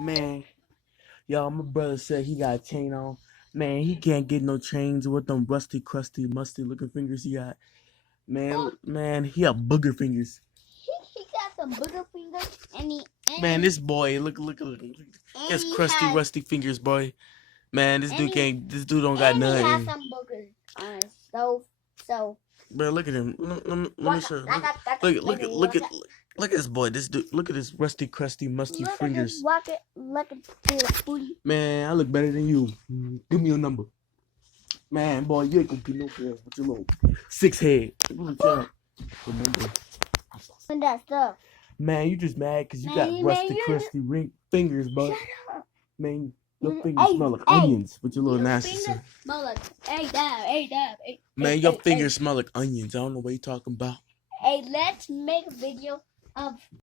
Man, y'all, my brother said he got a chain on. Man, he can't get no chains with them rusty, crusty, musty looking fingers he got. Man, he got booger fingers. He got some booger fingers, Man, this boy, look. He has crusty, rusty fingers, boy. Man, this dude don't got and none. He has some boogers on his so. Bro, look at him. Let me show you. Look at this boy. This dude. Look at his rusty, crusty, musty fingers. Look at this booty. Man, I look better than you. Give me your number. Man, boy, you ain't gonna get no girls with your little 6 head. Remember. And that stuff. Man, you just mad because you got rusty, crusty fingers, bro. Man, your fingers smell like onions with your little nasty stuff. Smell like, Dab. Man, your fingers smell like onions. I don't know what you're talking about. Hey, let's make a video of